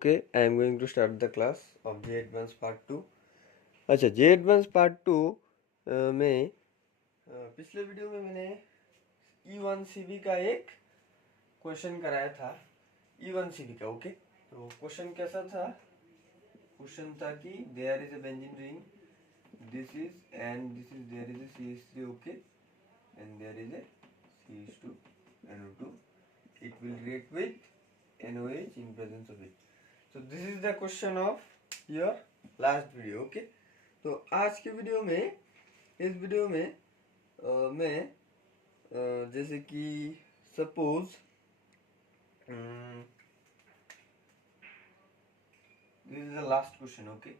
Okay, I am going to start the class of J Advanced Part 2. अच्छा, J Advanced Part 2 में पिछले video में मैंने E1CB का एक क्वेश्चन कराया था E1CB का। ओके, तो क्वेश्चन कैसा था? क्वेश्चन था कि there is a benzene ring, this is and this is there is a CH3, okay, and there is a CH2 NO2. It will react with NOH in presence of it. So this is the question of your last video. Okay, तो आज के video में, इस video में मैं जैसे कि suppose this is the last question. Okay,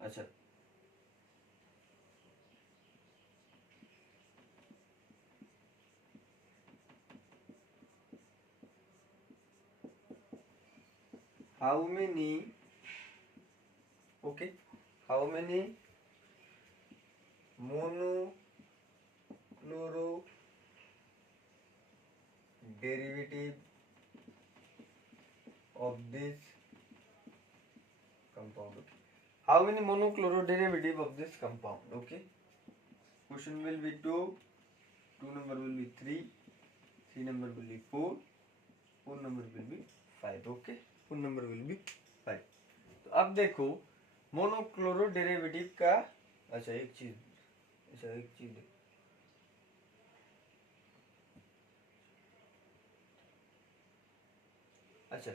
अच्छा, how many monochloro derivative of this compound? Okay, how many monochloro derivative of this compound? Okay, question will be 2 number will be 3 number will be 4 number will be 5. Okay, 4 number will be 5. तो अब देखो monochloro derivative का, अच्छा एक चीज देखो, अच्छा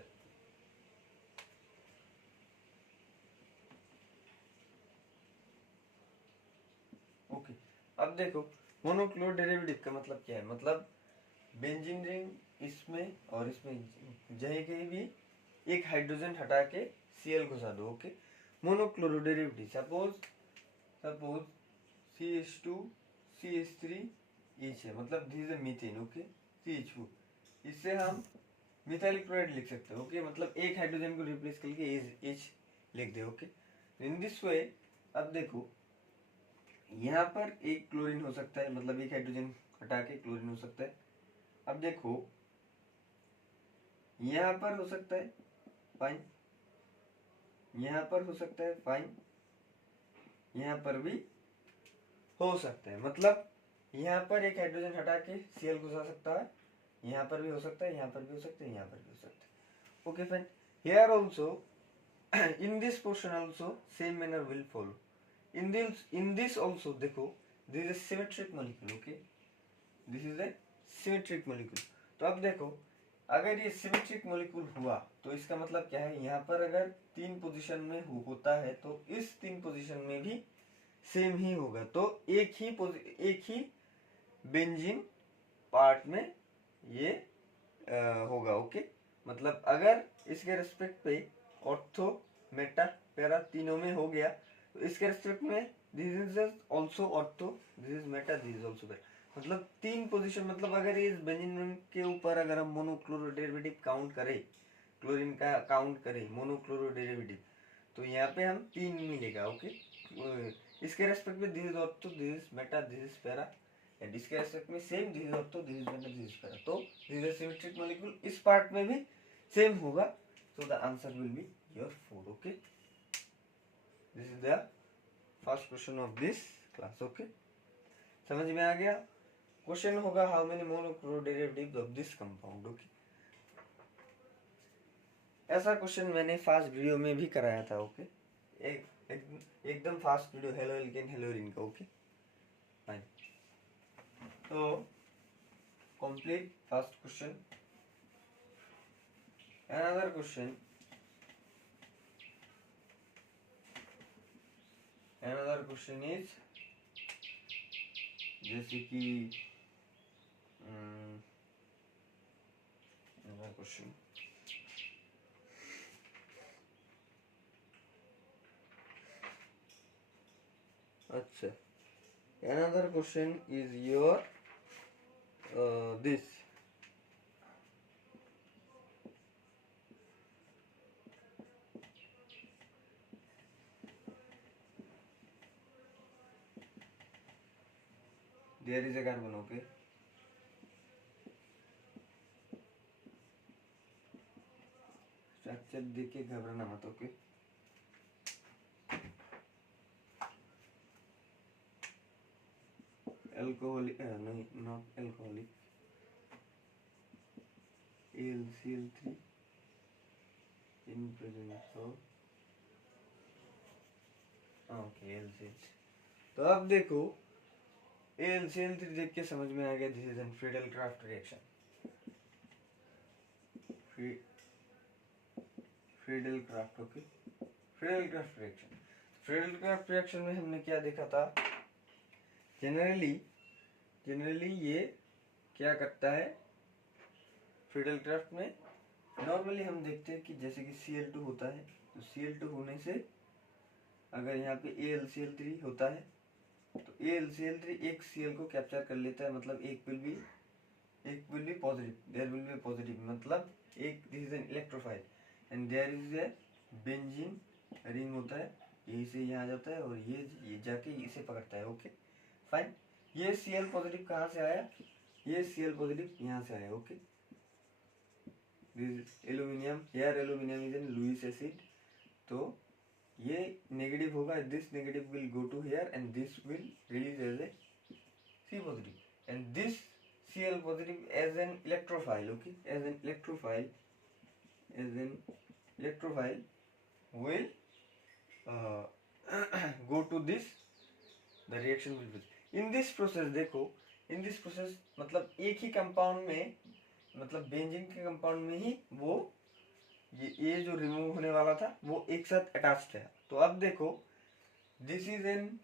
okay, अब देखो मोनोक्लोरो डेरिवेटिव का मतलब क्या है? मतलब बेंजीन रिंग इसमें और इसमें जहाँ कहीं भी एक हाइड्रोजन हटा के Cl घुसा दो। Okay, monochloro derivative suppose CH2 CH3 H है, मतलब this is methane. Okay, CH2, इससे हम मिथाइल क्लोराइड लिख सकते हैं। ओके, मतलब एक हाइड्रोजन को रिप्लेस करके H लिख दे। ओके, इन दिस वे अब देखो यहाँ पर एक क्लोरीन हो सकता है, मतलब एक हाइड्रोजन हटा के क्लोरीन हो सकता है। अब देखो यहाँ पर हो सकता है फाइन, यहाँ पर हो सकता है फाइन, यहाँ पर भी हो सकता है, मतलब यहाँ पर एक हाइड्रोजन हटा के Cl घुसा सकता है, यहाँ पर भी हो सकता है, यहाँ पर भी हो सकता है, यहाँ पर भी हो सकता है। Okay fine, here also in this portion also same manner will follow. In this also देखो, this is a symmetric molecule. Okay, this is a symmetric molecule. तो अब देखो अगर ये सिमेट्रिक मॉलिक्यूल हुआ तो इसका मतलब क्या है? यहाँ पर अगर 3 पोजीशन में होता है तो इस 3 पोजीशन में भी सेम ही होगा, तो एक ही बेंजीन पार्ट में ये होगा। ओके, मतलब अगर इसके रेस्पेक्ट पे ऑर्थो मेटा पैरा तीनों में हो गया तो इसके रेस्पेक्ट में this is also ortho, this is Meta, this is also Meta, मतलब 3 पोजीशन। मतलब अगर इस बेंजीन के ऊपर अगर हम मोनोक्लोरो डेरिवेटिव काउंट करें, क्लोरीन का काउंट करें मोनोक्लोरो डेरिवेटिव, तो यहाँ पे हम 3 मिलेगा। ओके, इसके रेस्पेक्ट में this is ortho, this is Meta, this is para, and इसके रेस्पेक्ट में same, this is ortho, this is Meta, this is para, तो दिस इज सिमेट्रिक मॉलिक्यूल इस पार्ट में भी सेम होगा। So the answer will be your 4. Okay, this is the first question of this class. Okay, समझ में आ गया? Question होगा how many monochloro derivatives of this compound. Okay, ऐसा क्वेश्चन मैंने फास्ट वीडियो में भी कराया था। ओके, एकदम fast video, haloalkane haloarene का। ओके फाइन, तो complete first question. Another question, another question is जैसे कि another question, अच्छा, another question is your this there is a carbon. Okay, structure step देख के घबराना मत, ओके। अल्कोहलिक नहीं, not alcoholic, AlCl3 in presence of, okay, AlCl3। तो अब देखो AlCl3 देख के समझ में आ गया, this is N Friedel-Crafts reaction, Friedel-Crafts, okay, Friedel-Crafts reaction. Friedel Crafts reaction में हमने क्या देखा था, जनरली ये क्या करता है फ्रीडल-क्राफ्ट में, नॉर्मली हम देखते हैं कि जैसे कि Cl2 होता है, तो Cl2 होने से अगर यहाँ पे AlCl3 होता है तो AlCl3 एक Cl को कैप्चर कर लेता है, मतलब एक will be positive, there will be positive, मतलब एक, this is an electrophile and there is a benzene ring होता है, यही से यहाँ जाता है और ये जाके इसे पकड़ता है, ओके फाइन। ये Cl पॉजिटिव कहाँ से आया, ये Cl पॉजिटिव यहाँ से आया, okay. This aluminium, here aluminium is an Lewis acid, तो ये नेगेटिव होगा, this negative will go to here and this will release as a C positive and this Cl positive as an electrophile, okay, as an electrophile will go to this, the reaction will be in this process। देखो in this process मतलब एक ही compound में, मतलब benzene के compound में ही वो ये जो रिमूव होने वाला था वो एक साथ अटैच्ड है। तो अब देखो this is an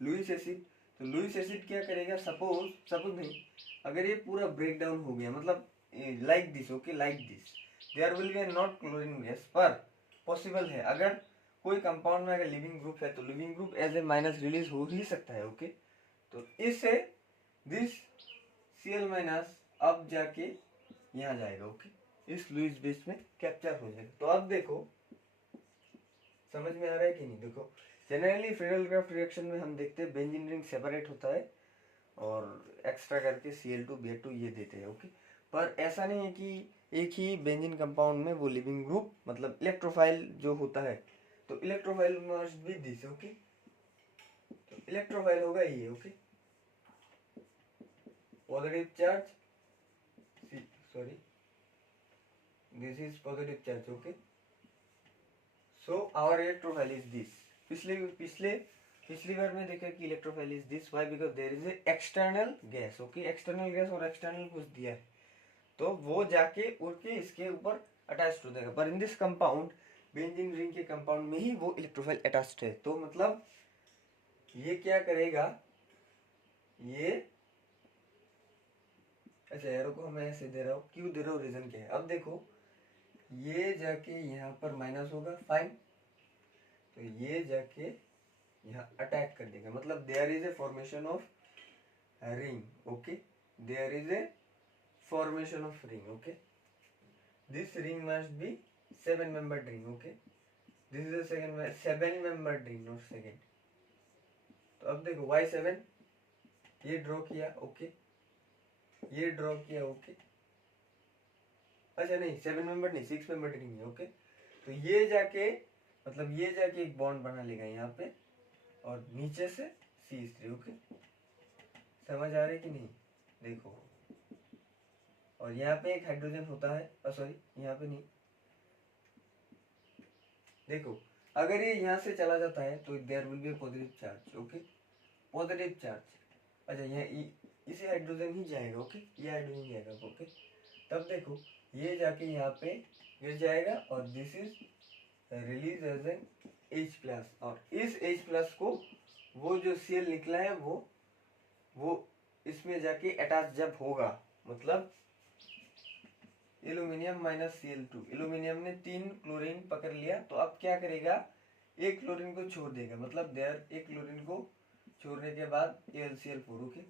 Lewis acid, तो लुईस एसिड क्या करेगा, सपोज नहीं, अगर ये पूरा ब्रेक डाउन हो गया, मतलब like this, okay, like this, there will be not chlorine gas, पर पॉसिबल है अगर कोई कंपाउंड में अगर लिविंग ग्रुप है तो leaving group as a minus release हो ही सकता है, ओके। तो इससे दिस Cl माइनस अब जाके यहाँ जाएगा, ओके, इस लुईस बेस में कैप्चर हो जाएगा। तो अब देखो समझ में आ रहा है कि नहीं, देखो जनरली फ्रीडल-क्राफ्ट रिएक्शन में हम देखते हैं बेंजीन रिंग सेपरेट होता है और एक्स्ट्रा करके Cl2 Br2 ये देते हैं, ओके। पर ऐसा नहीं है कि एक ही बेंजीन कंपाउंड में वो लिविंग ग्रुप, मतलब इलेक्ट्रोफाइल जो होता है, तो electrophile must be this, okay, तो इलेक्ट्रोफाइल होगा ये, okay, positive charge, sorry this is positive charge, okay, so our electrophile is this. पिछली बार में देखा कि electrophile is this, why, because there is a external gas, okay, external gas और external कुछ दिया है तो वो जाके उड़ के इसके ऊपर अटैच्ड हो जाएगा, पर in this compound benzene ring के कंपाउंड में ही वो इलेक्ट्रोफाइल अटैच्ड है। तो मतलब ये क्या करेगा, ये अच्छा एरो को मैं ऐसे दे रहा हूँ, क्यों दे रहा हूँ, रीजन क्या है, अब देखो ये जाके यहाँ पर माइनस होगा, फाइन, तो ये जाके यहाँ अटैक कर देगा, मतलब there is a formation of ring, okay, there is a formation of ring, okay, this ring must be 7-membered ring, okay, this is a 7-membered ring, not second। तो अब देखो y7 ये ड्रॉ किया, okay, ये draw किया, okay, अच्छा नहीं 7-membered नहीं, 6-membered रिंग है, ओके। तो ये जाके मतलब ये जाके एक बॉन्ड बना लेगा यहाँ पे और नीचे से CH3, ओके, समझ आ रही है कि नहीं, देखो, और यहाँ पे एक हाइड्रोजन होता है, सॉरी यहाँ पे नहीं, देखो अगर ये यहाँ से चला जाता है तो there will be positive charge, okay, positive charge, अच्छा यहाँ इसी हाइड्रोजन ही जाएगा, ओके, ये हाइड्रोजन जाएगा, ओके। तब देखो ये जाके यहाँ पे गिर जाएगा और this is release as an H+, और इस H+ को वो जो Cl निकला है वो इसमें जाके अटैच जब होगा, मतलब एल्यूमिनियम माइनस Cl2, एल्यूमिनियम ने 3 क्लोरीन पकड़ लिया, तो अब क्या करेगा, एक क्लोरीन को छोड़ देगा, मतलब देयर एक क्लोरीन को छोड़ने के बाद AlCl4, ओके,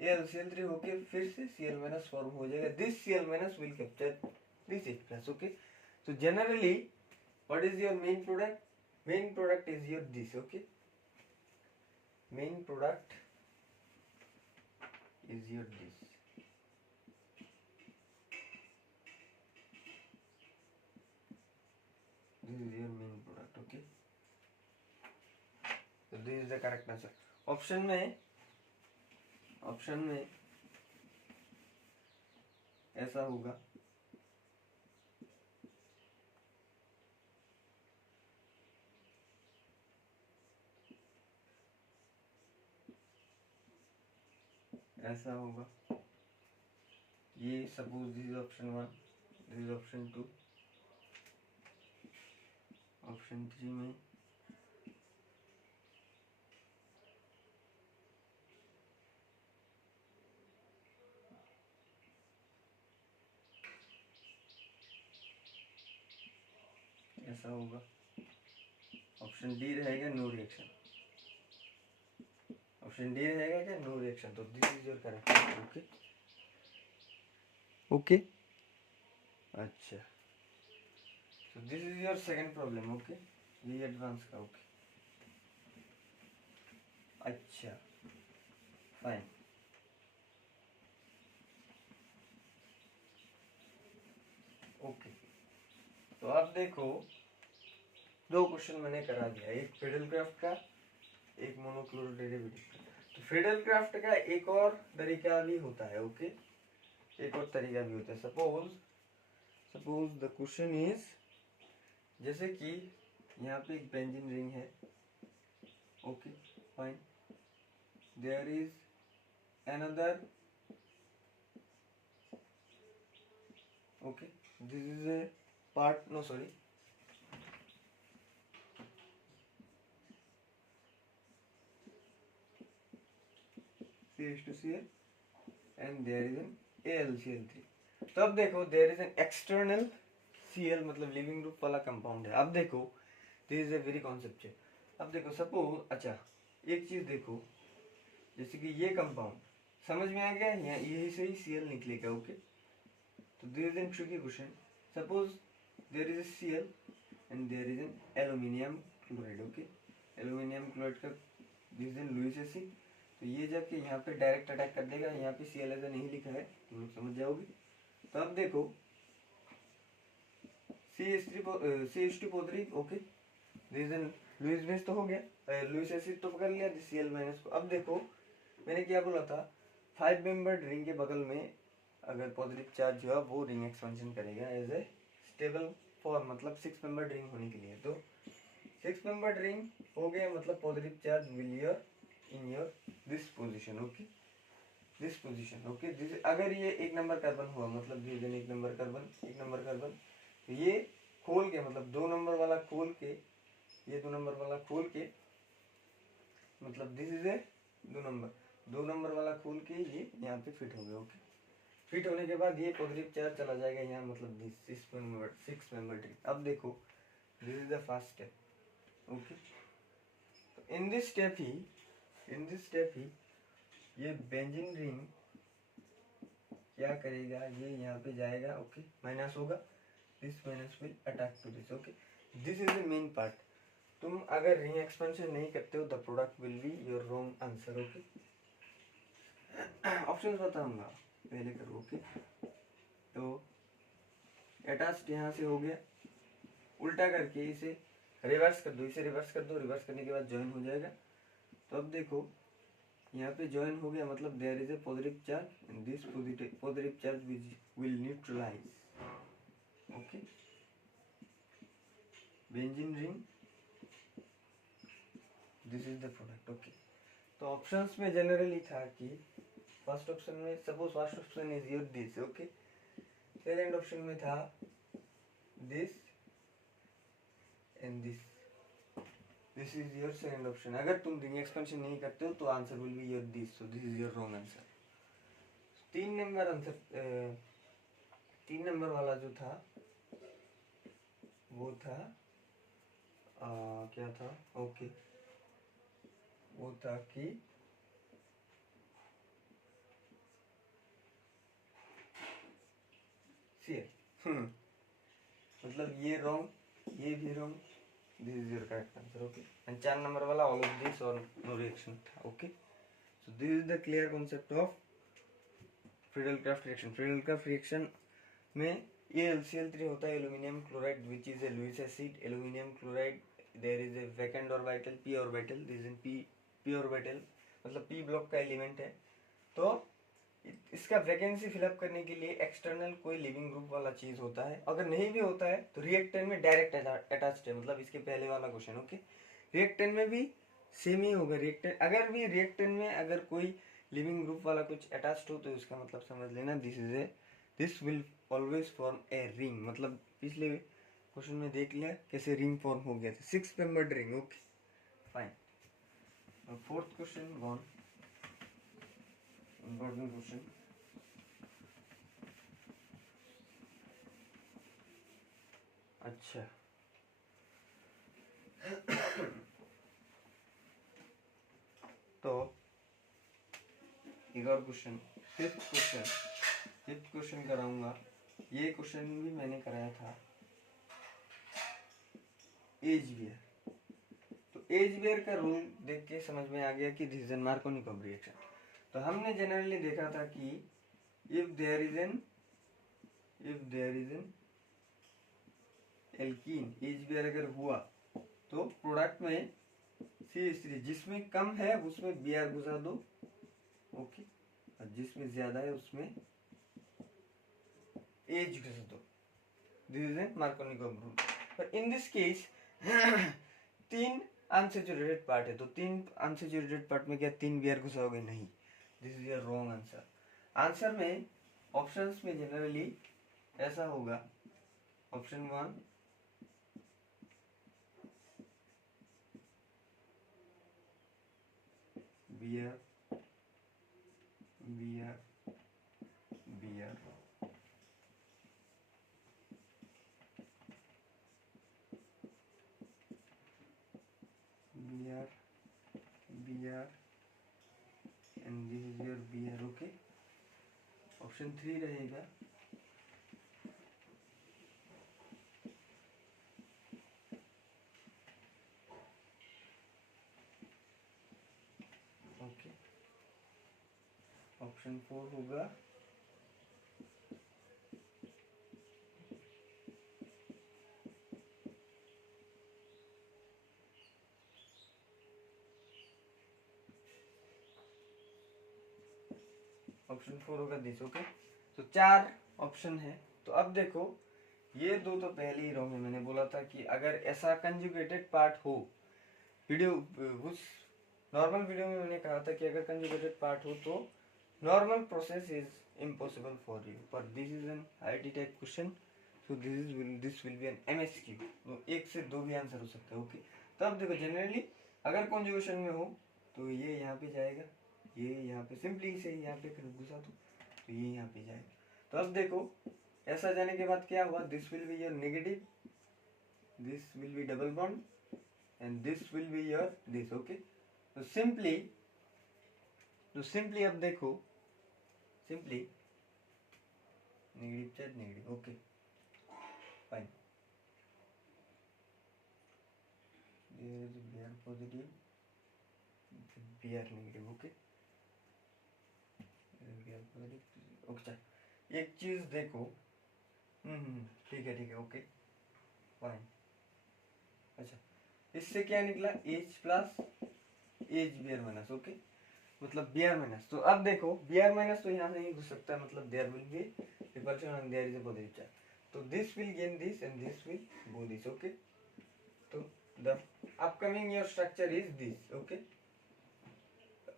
AlCl3 होके फिर से Cl- फॉर्म हो जाएगा, this Cl- will capture this H+, okay. तो generally what is your main product, main product is your this, okay, main product is your this, this is the correct answer. Option में ऐसा होगा, ऐसा होगा, ये suppose this is option 1, this is option 2, option 3 में ऐसा होगा, option D रहेगा नो रिएक्शन, ऑप्शन डी रहेगा क्या, नो रिएक्शन। तो this is your correct answer. Okay okay, अच्छा, तो this is your second problem. Okay, ये एडवांस का। ओके, अच्छा, फाइन। ओके, तो आप देखो, दो क्वेश्चन मैंने करा दिया, एक फिडेलक्राफ्ट का, एक मोनोक्लोरल डेरिवेटिव का। तो फिडेलक्राफ्ट का एक और तरीका भी होता है। ओके, एक और तरीका भी होता है। सपोज द क्वेश्चन इज, जैसे कि यहाँ पे एक बेंजीन रिंग है। Okay fine, there is another, okay, this is a part, no sorry, CH2Cl and there is an AlCl3। तो अब देखो, there is an external Cl मतलब लिविंग ग्रुप वाला कंपाउंड है। अब देखो, this is a very conceptual. अब देखो सपोज, अच्छा एक चीज देखो, जैसे कि ये कंपाउंड समझ में आ गया, यही से ही Cl निकलेगा। ओके, तो this is an tricky question. Suppose there is a Cl and there is an aluminium chloride. Okay, aluminium chloride का this is an Lewis acid. तो ये जाके यहाँ पे डायरेक्ट अटैक कर देगा, यहाँ पे Cl ऐसा नहीं लिखा है, तुम लोग समझ जाओगे। तो अब देखो CH3 okay, this an Lewis base तो हो गया, लुईस एसिड तो पकड़ लिया Cl माइनस को। अब देखो मैंने क्या बोला था, 5 मेंबर्ड रिंग के बगल में अगर पॉजिटिव चार्ज हुआ वो रिंग एक्सपेंशन करेगा एज ए स्टेबल फॉर्म, मतलब 6 मेंबर्ड रिंग होने के लिए। तो 6 मेंबर्ड रिंग हो गया, मतलब positive charge will your in your this position. Okay, this position. Okay, this अगर ये 1 नंबर कार्बन हुआ, मतलब this is 1 number carbon, 1 number carbon, तो ये खोल के, मतलब 2 नंबर वाला खोल के, ये 2 नंबर वाला खोल के, मतलब दिस इज ए 2 नंबर वाला खोल के ये यहाँ पे फिट हो गया। ओके, फिट होने के बाद ये पॉजिटिव चार्ज चला जाएगा यहाँ, मतलब दिस 6 मेंबर ट्री। अब देखो this is the first step. Okay, तो इन दिस स्टेप ही ये बेंजीन रिंग क्या करेगा, ये यहाँ पे जाएगा। ओके, माइनस होगा, this minus will attack to this. Okay, this is the main part. तुम अगर रिंग एक्सपेंशन नहीं करते हो, the product will be your wrong answer. Okay, options बताऊंगा, पहले करो। ओके, तो अटैच्ड यहाँ से हो गया, उल्टा करके इसे रिवर्स कर दो, इसे रिवर्स कर दो, रिवर्स करने के बाद ज्वाइन हो जाएगा। तो अब देखो यहाँ पे ज्वाइन हो गया, मतलब there is a positive charge and this positive charge will neutralize. Okay, benzene ring, this is the product. Okay, तो ऑप्शंस में जनरली था कि फर्स्ट ऑप्शन में, suppose first option is your this. Okay, second option में था this and this, this is your second option. अगर तुम ring expansion नहीं करते हो तो answer will be your this, so this is your wrong answer. 3 number answer, 3 number वाला जो था वो था क्या था, ओके, वो था कि Cl, मतलब ये रॉन्ग, ये भी wrong, this is your correct answer. Okay, and 4 number वाला ऑल ऑफ दिस और नो रिएक्शन था। Okay, so this is the clear concept of Friedel Crafts reaction. Friedel Crafts reaction में ये LCl3 होता है aluminium chloride which is a Lewis acid. Aluminium chloride there is a vacant orbital p orbital, this is p orbital मतलब p block का element है। तो इसका vacancy fill up करने के लिए एक्सटर्नल कोई लिविंग ग्रुप वाला चीज होता है, अगर नहीं भी होता है तो रिएक्टेंट में डायरेक्ट अटैच्ड है, मतलब इसके पहले वाला क्वेश्चन। ओके, रिएक्टेंट में भी सेम ही होगा। रिएक्टेंट अगर भी रिएक्टेंट में अगर कोई लिविंग ग्रुप वाला कुछ अटैच्ड हो तो इसका मतलब समझ लेना this will always form a ring. मतलब पिछले क्वेश्चन में देख लिया कैसे रिंग फॉर्म हो गया था, 6 membered ring. Okay fine. Fourth question gone, important question. अच्छा तो एक और क्वेश्चन, फिफ्थ क्वेश्चन कराऊंगा। ये क्वेश्चन भी मैंने कराया था, एज वियर। तो एज वियर का रूल देख के समझ में आ गया कि this is an Markovnikov reaction. तो हमने जनरली देखा था कि if there is an alkene, एज वियर अगर हुआ तो प्रोडक्ट में CH3 जिसमें कम है उसमें Br घुसा दो। ओके, और जिसमें ज्यादा है उसमें एज घुसा दो। This is a Markovnikov rule. पर in this case 3 unsaturated part है, तो 3 अनसैचुरेटेड पार्ट में क्या 3 Br घुसाओगे? नहीं, this is your wrong answer. Answer में ऑप्शंस में जनरली ऐसा होगा, option 1 Br Br Br, Br Br and this is your Br। Okay, option 3 रहेगा ओके, ऑप्शन 4 होगा ऑप्शन 4 होगा दिस। ओके, तो 4 ऑप्शन है। तो अब देखो ये दो तो पहले ही रॉन्ग है। मैंने बोला था कि अगर ऐसा कंजुगेटेड पार्ट हो, वीडियो उस नॉर्मल वीडियो में मैंने कहा था कि अगर कंजुगेटेड पार्ट हो तो normal process is impossible for you, पर this is an IT type question, so this will be an MSQ। तो 1 से 2 भी आंसर हो सकता है। ओके, तो अब देखो जनरली अगर कॉन्जुगेशन में हो तो ये यहाँ पे जाएगा, ये यहाँ पे सिंपली से यहाँ पे घुसा दो तो ये यहाँ पे जाएगा। तो अब देखो ऐसा जाने के बाद क्या हुआ, this will be your negative, this will be double bond and this will be your this. Okay, तो सिंपली अब देखो, simply negative charge negative. Okay fine, there is Br positive, Br negative. Okay, Br positive. Okay, एक चीज देखो, ठीक है okay fine. अच्छा, इससे क्या निकला, H plus H Br minus. Okay, मतलब Br माइनस। तो अब देखो Br माइनस तो यहाँ नहीं घुस सकता, मतलब there will be repulsion and there is a positive charge, तो this will gain this and this will go this. Okay, तो the upcoming your structure is this. Okay,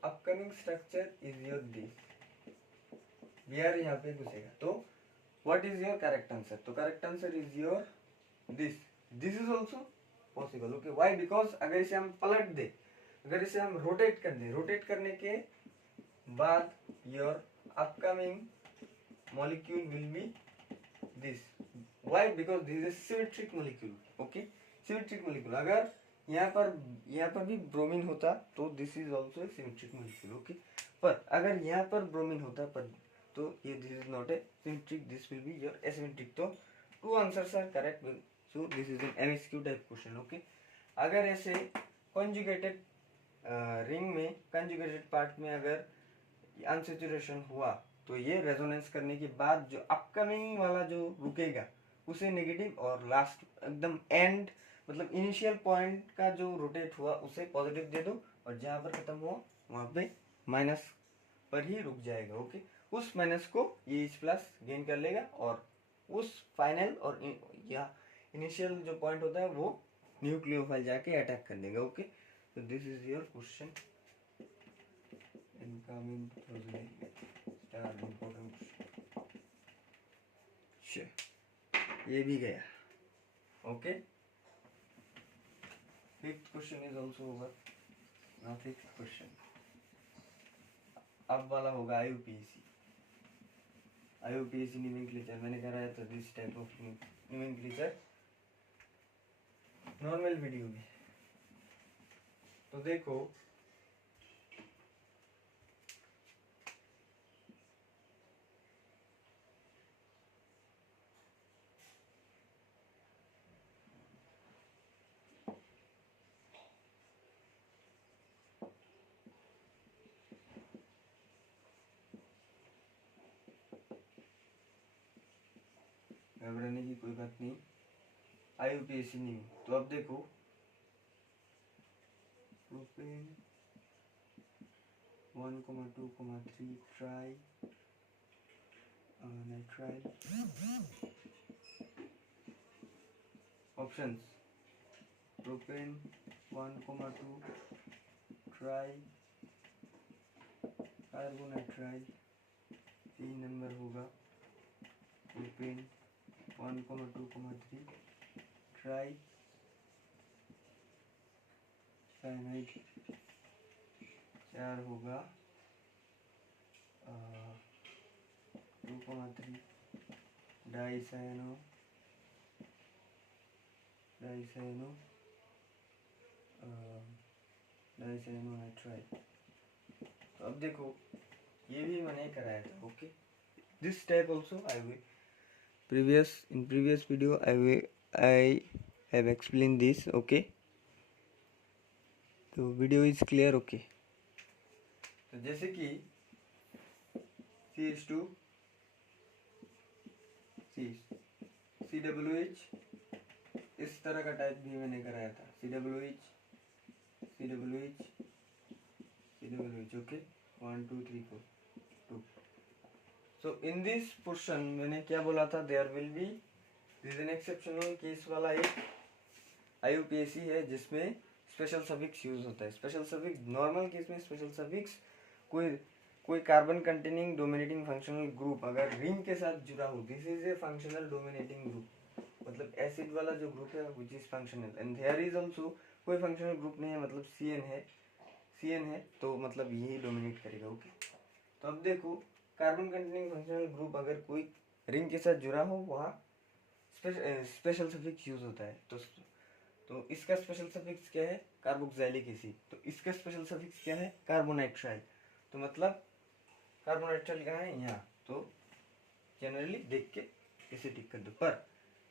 upcoming structure is your this, Br यहाँ पे घुसेगा। तो what is your correct answer? तो correct answer is your this is also possible. Okay, why? Because अगर इसे हम पलट दे, अगर इसे हम रोटेट कर दे, रोटेट करने के बाद your upcoming molecule will be this. Why? Because this is symmetric molecule. Okay, symmetric molecule. अगर यहाँ पर भी ब्रोमीन होता तो this is also symmetric molecule. Okay, पर अगर यहाँ पर ब्रोमीन होता पर तो ये this is not a symmetric, this will be your asymmetric. तो 2 answers are correct, so this is an MSQ type question. Okay, अगर ऐसे कंजुगेटेड रिंग में कंजुगेटेड पार्ट में अगर अनसैचुरेशन हुआ तो ये रेजोनेंस करने के बाद जो अपकमिंग वाला जो रुकेगा उसे नेगेटिव, और लास्ट एकदम एंड मतलब इनिशियल पॉइंट का जो रोटेट हुआ उसे पॉजिटिव दे दो, और जहाँ पर खत्म हुआ वहाँ पे माइनस पर ही रुक जाएगा। ओके, उस माइनस को ये इस प्लस गेन कर लेगा, और उस फाइनल और या इनिशियल जो पॉइंट होता है वो न्यूक्लियोफाइल जाके अटैक कर लेगा। ओके, तो this is your question incoming star important. ये भी गया। Okay, fifth question is also over. Now fifth question अब वाला होगा आईयूपीएसी। आईयूपीएसी नोमेनक्लेचर मैंने कराया था, this type of nomenclature normal video में। तो देखो घबराने की कोई बात नहीं, आईयूपीएसी नहीं। तो अब देखो propane 1,2,3 try nitrile. Options propane 1,2 try carbonitrile, 3 number होगा प्रोपेन 1,2,3 ट्राई साइनाइड, 4 होगा 2,3 डाइसाइनो नाइट्राइल। तो अब देखो ये भी मैंने कराया था। Okay, this type also I will previous video I have explained this। okay, तो वीडियो इज क्लियर। ओके, तो जैसे कि CH2 CWH इस तरह का टाइप भी मैंने कराया था, CWH। Okay, 1 2 3 4 2। So in this portion मैंने क्या बोला था, there will be this an exceptional case वाला एक आईयूपीएसी है जिसमें स्पेशल सफिक्स यूज होता है। स्पेशल सफिक्स नॉर्मल केस में स्पेशल सफिक्स कोई carbon containing dominating functional group अगर रिंग के साथ जुड़ा हो, this is a functional dominating group. मतलब एसिड वाला जो ग्रुप है which is functional, and there is also कोई फंक्शनल ग्रुप नहीं है, मतलब CN है तो मतलब यही डोमिनेट करेगा। ओके, तो अब देखो कार्बन कंटेनिंग फंक्शनल ग्रुप अगर कोई रिंग के साथ जुड़ा हो वहाँ स्पेशल सफिक्स यूज होता है। तो इसका स्पेशल सफिक्स क्या है, कार्बोक्सिलिक एसिड। तो इसका स्पेशल सफिक्स क्या है, कार्बोनाइट्राइल। तो मतलब कार्बोनाइट्राइल कहाँ है, यहाँ। तो जनरली देख के इसे टिक कर दो, पर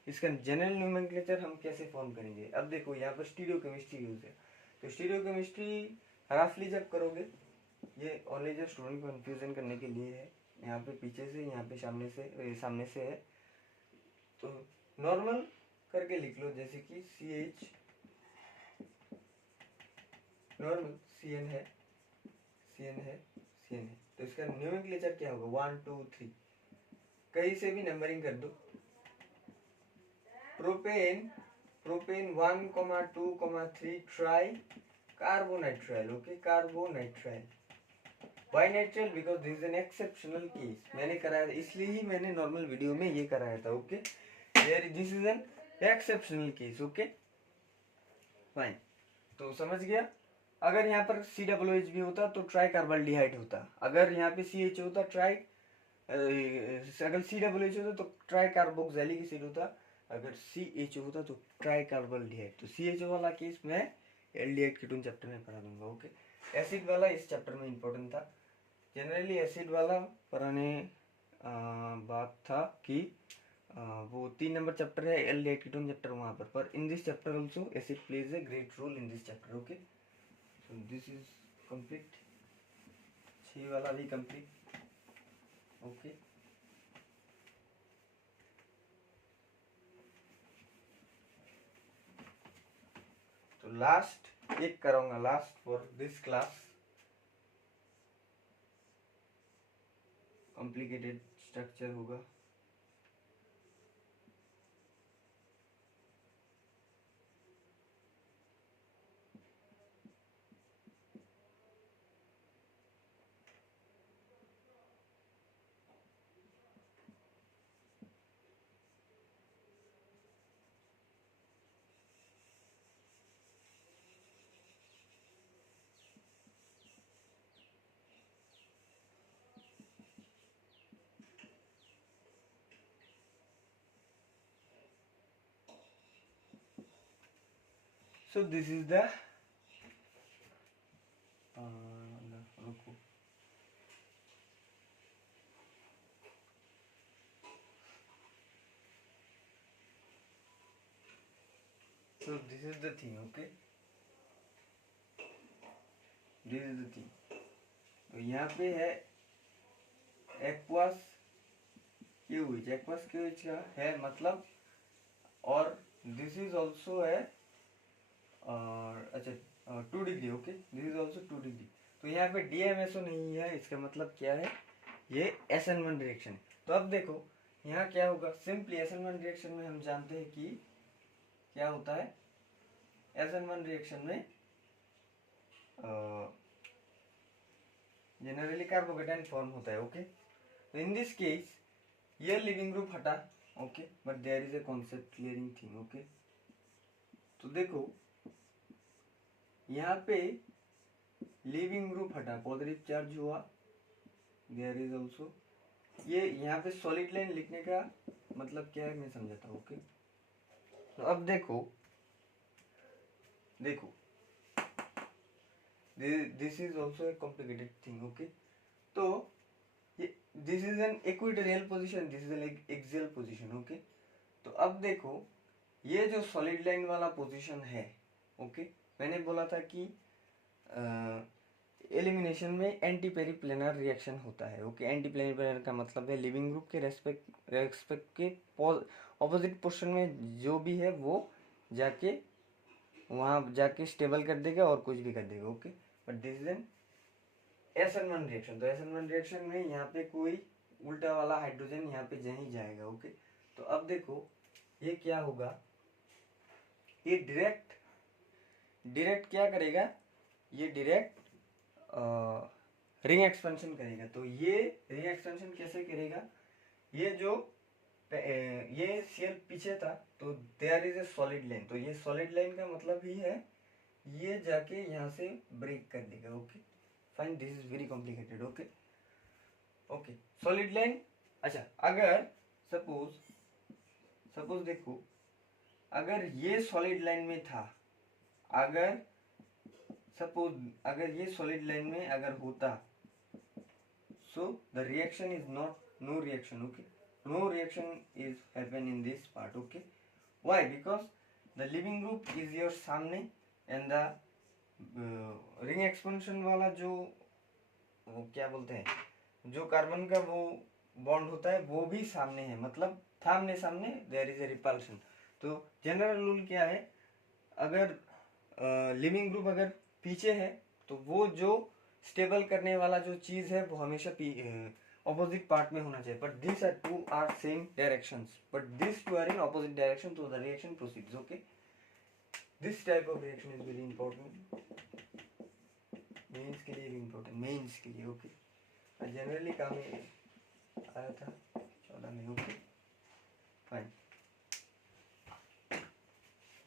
इसका जनरल नोमेनक्लेचर हम कैसे फॉर्म करेंगे। अब देखो यहाँ पर स्टीरियोकेमिस्ट्री यूज है, तो स्टीरियोकेमिस्ट्री रफली जब करोगे, ये ओनली जो स्टूडेंट को कंफ्यूजन करने के लिए है। यहाँ पे पीछे से, यहाँ पे सामने से है। तो नॉर्मल करके लिख लो, जैसे कि CH नॉर्मल CN है। तो इसका नोमेनक्लेचर क्या होगा, 1 2 3, कहीं से भी नंबरिंग कर दो। Propane 1,2,3 tricarbonitrile. Okay, carbonitrile binitrile because this is an exceptional case. मैंने कराया था, इसलिए ही मैंने नॉर्मल वीडियो में ये कराया था। Okay, this is an exceptional case. Okay fine, तो समझ गया। अगर यहाँ पर COOH भी होता तो ट्राई कार्बल्डिहाइड होता। अगर यहाँ पे CH होता अगर COOH होता तो ट्राई कार्बोक्सिलिक एसिड होता। अगर CH होता तो ट्राई कार्बल्डिहाइड। तो CH वाला केस मैं एल्डिहाइड कीटोन चैप्टर में पढ़ा दूंगा। ओके, एसिड वाला इस चैप्टर में इंपॉर्टेंट था। जनरली एसिड वाला पढ़ाने बात था कि वो 3 नंबर चैप्टर है एल्डिहाइड कीटोन चैप्टर, वहाँ पर in this chapter also acid plays a great role in this chapter. Okay, so this is complete, 6 वाला भी कंप्लीट। ओके, तो लास्ट एक करूंगा, last for this class, complicated structure होगा। So this is the रुको, so this is the thing, okay, this is the thing। तो यहाँ पे है एक्वास क्यूज, एक्वास क्यूज का है मतलब, और दिस इज ऑल्सो है, और अच्छा 2 degree, okay, this is also 2 degree. तो यहाँ पे DMSO नहीं है, इसका मतलब क्या है, ये SN1 रिएक्शन है। तो अब देखो यहाँ क्या होगा, सिंपली SN1 रिएक्शन में हम जानते हैं कि क्या होता है, SN1 रिएक्शन में जनरली कार्बोकेटाइन फॉर्म होता है, ओके। तो इन दिस केस ये लिविंग ग्रुप हटा, okay, but there is a concept clearing thing, okay. तो देखो यहाँ पे लिविंग ग्रुप हटा, पॉजिटिव चार्ज हुआ, देयर इज ऑल्सो, ये यहाँ पे सॉलिड लाइन लिखने का मतलब क्या है मैं समझाता हूँ, ओके। तो अब देखो देखो this is also a complicated thing, okay. तो this is an equatorial position, this is an axial position, okay. तो अब देखो ये जो सॉलिड लाइन वाला पोजीशन है, ओके, मैंने बोला था कि एलिमिनेशन में एंटी पेरिप्लेनर रिएक्शन होता है, ओके। एंटी पेरिप्लेनर का मतलब है लिविंग ग्रुप के रेस्पेक्ट के ऑपोजिट पोर्शन में जो भी है वो जाके वहाँ जाके स्टेबल कर देगा और कुछ भी कर देगा, okay. But this is an SN1 reaction. तो SN1 रिएक्शन में यहाँ पे कोई उल्टा वाला हाइड्रोजन यहाँ पे नहीं जाएगा, ओके। तो अब देखो ये क्या होगा, ये डायरेक्ट क्या करेगा, ये डायरेक्ट रिंग एक्सपेंशन करेगा। तो ये रिंग एक्सपेंशन कैसे करेगा, ये जो ये Cl पीछे था तो there is a solid line, तो ये सॉलिड लाइन का मतलब ही है ये जाके यहाँ से ब्रेक कर देगा, okay fine. This is very complicated, okay okay, solid line. अच्छा अगर सपोज देखो अगर ये सॉलिड लाइन में था, अगर सपोज अगर ये सॉलिड लाइन में अगर होता, so the reaction is not no reaction, okay, no reaction is happen in this part, okay. Why, because the leaving group is your सामने एंड द रिंग एक्सपेंशन वाला जो वो क्या बोलते हैं जो कार्बन का वो बॉन्ड होता है वो भी सामने है, मतलब सामने सामने देयर इज ए रिपल्शन। तो जनरल रूल क्या है, अगर लिविंग ग्रुप अगर पीछे है तो वो जो स्टेबल करने वाला जो चीज है वो हमेशा ऑपोजिट पार्ट में होना चाहिए। But this are two are same directions, but this two are in opposite direction, तो the reaction proceeds, okay. This type of reaction is very important, mains के लिए भी इंपॉर्टेंट, मेंस के लिए, ओके। जनरली काम में आया था 14 में, ओके फाइन।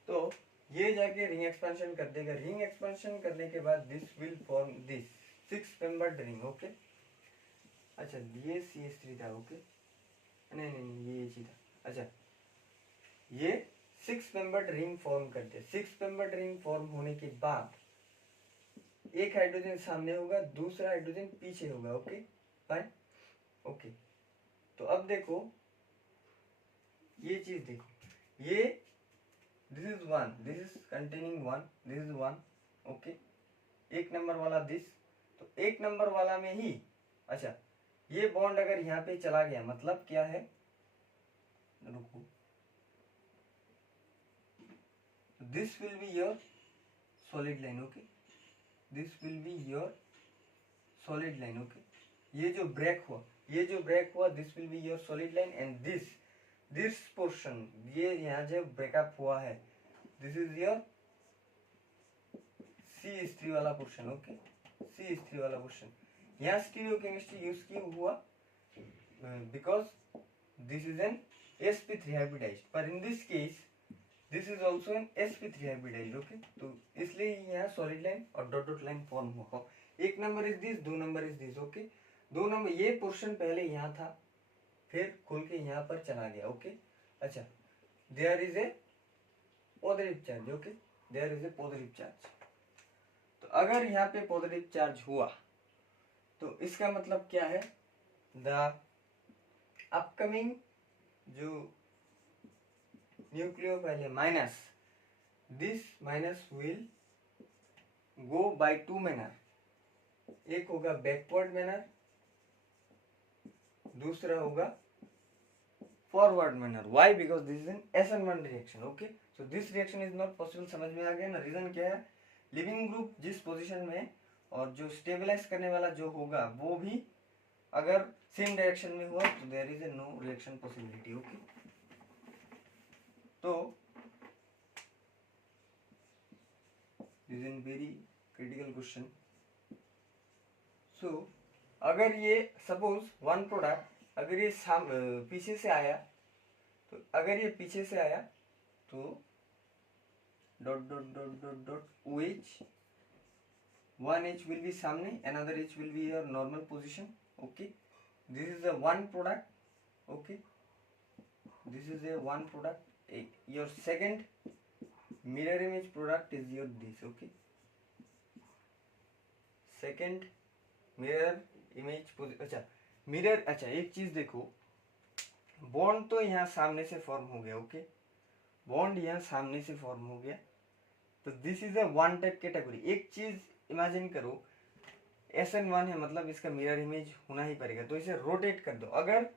तो ये जाके रिंग एक्सपेंशन कर देगा, रिंग एक्सपेंशन करने के बाद this will form this 6 membered ring, okay. अच्छा ये CH3 था, ओके, नहीं ये H था। अच्छा ये 6 मेंबर्ड रिंग फॉर्म करते हैं। 6 मेंबर्ड रिंग फॉर्म होने के बाद एक हाइड्रोजन सामने होगा, दूसरा हाइड्रोजन पीछे होगा, ओके फाइन, ओके। तो अब देखो ये चीज देखो, ये this is 1, this is containing 1, this is 1, okay. एक नंबर वाला दिस, तो एक नंबर वाला में ही अच्छा ये बॉन्ड अगर यहाँ पे चला गया मतलब क्या है, रुको, this will be your solid line, okay, this will be your solid line, okay. ये जो ब्रेक हुआ this will be your solid line, and this portion, ये यहाँ जो ब्रेकअप हुआ है, दिस इज योर C3 वाला पोर्शन, ओके, C3 वाला पोर्शन। यहाँ स्टीरियोकेमिस्ट्री यूज की हुआ because this is an sp3 hybridized, पर in this case this is also an sp3 hybridized, okay. तो इसलिए यहाँ सॉलिड लाइन और डॉट डॉट लाइन फॉर्म हुआ। एक number is this, 2 number is this, okay. 2 number, ये पोर्शन पहले यहाँ था, फिर खुल के यहाँ पर चला गया, ओके। अच्छा, there is a positive charge, okay, there is a positive charge. तो अगर यहाँ पे पॉजिटिव चार्ज हुआ तो इसका मतलब क्या है, द अपकमिंग जो न्यूक्लियो पहले minus, this minus will go by 2 manner, एक होगा बैकवर्ड मैनर, दूसरा होगा forward manner. Why? Because this is an SN1 reaction, okay. So this reaction is not possible, समझ में आ गया ना। रीजन क्या है, लिविंग ग्रुप जिस पोजीशन में और जो स्टेबलाइज करने वाला जो होगा वो भी अगर सेम डायरेक्शन में हुआ तो there is a no reaction possibility, okay. तो this is very critical question. So अगर ये सपोज वन प्रोडक्ट अगर ये पीछे से आया, तो अगर ये पीछे से आया तो dot dot dot dot dot OH, one H will be सामने, another H will be your normal position, okay. This is a one product, okay, this is a one product. Your second mirror image product is your this, okay, second mirror image अच्छा mirror, अच्छा एक चीज देखो, bond तो यहाँ सामने से form हो गया, ओके, बॉन्ड यहाँ सामने से फॉर्म हो गया, तो this is a one type category. एक चीज इमेजिन करो, SN1 है, मतलब इसका मिरर इमेज होना ही पड़ेगा, तो इसे रोटेट कर दो। अगर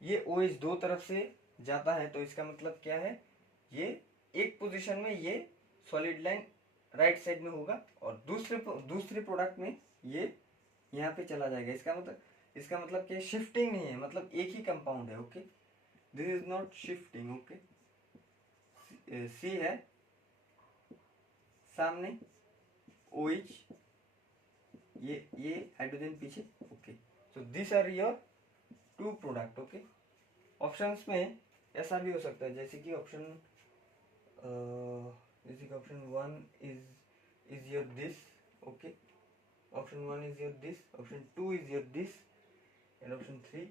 ये OH दो तरफ से जाता है तो इसका मतलब क्या है, ये एक पोजीशन में ये सॉलिड लाइन राइट साइड में होगा और दूसरे प्रोडक्ट में ये यहाँ पे चला जाएगा। इसका मतलब क्या, शिफ्टिंग नहीं है, मतलब एक ही कंपाउंड है, okay. This is not shifting, okay. C है सामने, OH ये हाइड्रोजन पीछे, okay. So this are your two product, okay. Options में ऐसा भी हो सकता है जैसे कि option 1 is your this, okay, option 1 is your this, option 2 is your this, and option 3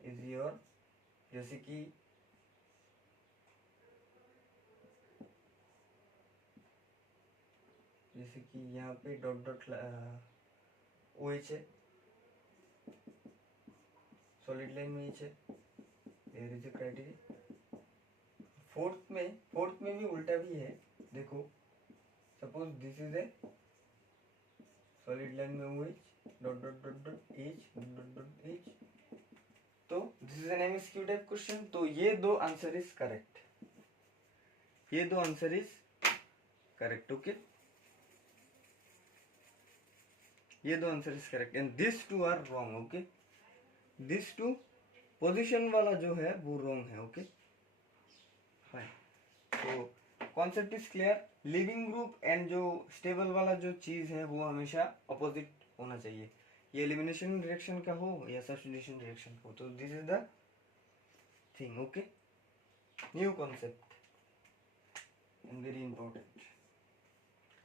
is your, जैसे कि यहाँ पे डॉट डॉट OH है, सॉलिड लाइन में H है, there is a criteria. Fourth में भी उल्टा भी है, देखो, suppose this is a solid line में OH dot dot dot dot H dot dot H, तो this is an MSQ type question. तो ये दो आंसर इज करेक्ट, ये दो आंसर इज करेक्ट, ओके, ये दो answer is correct, and this two are wrong, okay. This two position वाला जो है वो रॉन्ग है, ओके, फाइन। तो concept is clear, living group and जो स्टेबल वाला जो चीज है वो हमेशा अपोजिट होना चाहिए, ये एलिमिनेशन रिएक्शन का हो या सब्स्टिट्यूशन रिएक्शन का हो, तो this is the thing, okay, new concept and very important.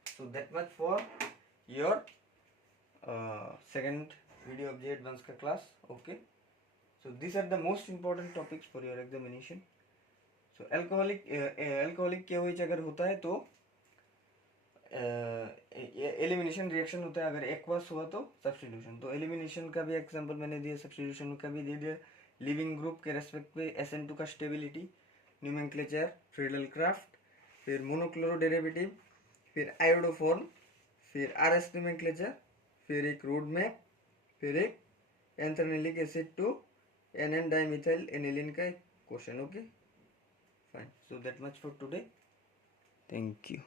So that much for your second video of the advanced का class, okay. So these are the most important topics for your examination. So alcoholic क्या हुई अगर होता है तो elimination reaction होता है, अगर एक्वस हुआ तो सब्स्टिट्यूशन। तो एलिमिनेशन का भी एग्जांपल मैंने दिया, सब्स्टिट्यूशन का भी दे दिया। लिविंग ग्रुप के रेस्पेक्ट पे SN2 का स्टेबिलिटी, न्यूमेनक्लेचर, फ्रीडल क्राफ्ट, फिर मोनोक्लोरो डेरिवेटिव, फिर आयोडोफॉर्म, फिर RS न्यूमेनक्लेचर, फिर एक रोड मैप, फिर एक anthranilic acid to NN dimethyl aniline का एक question, okay, fine. So that much for today, thank you.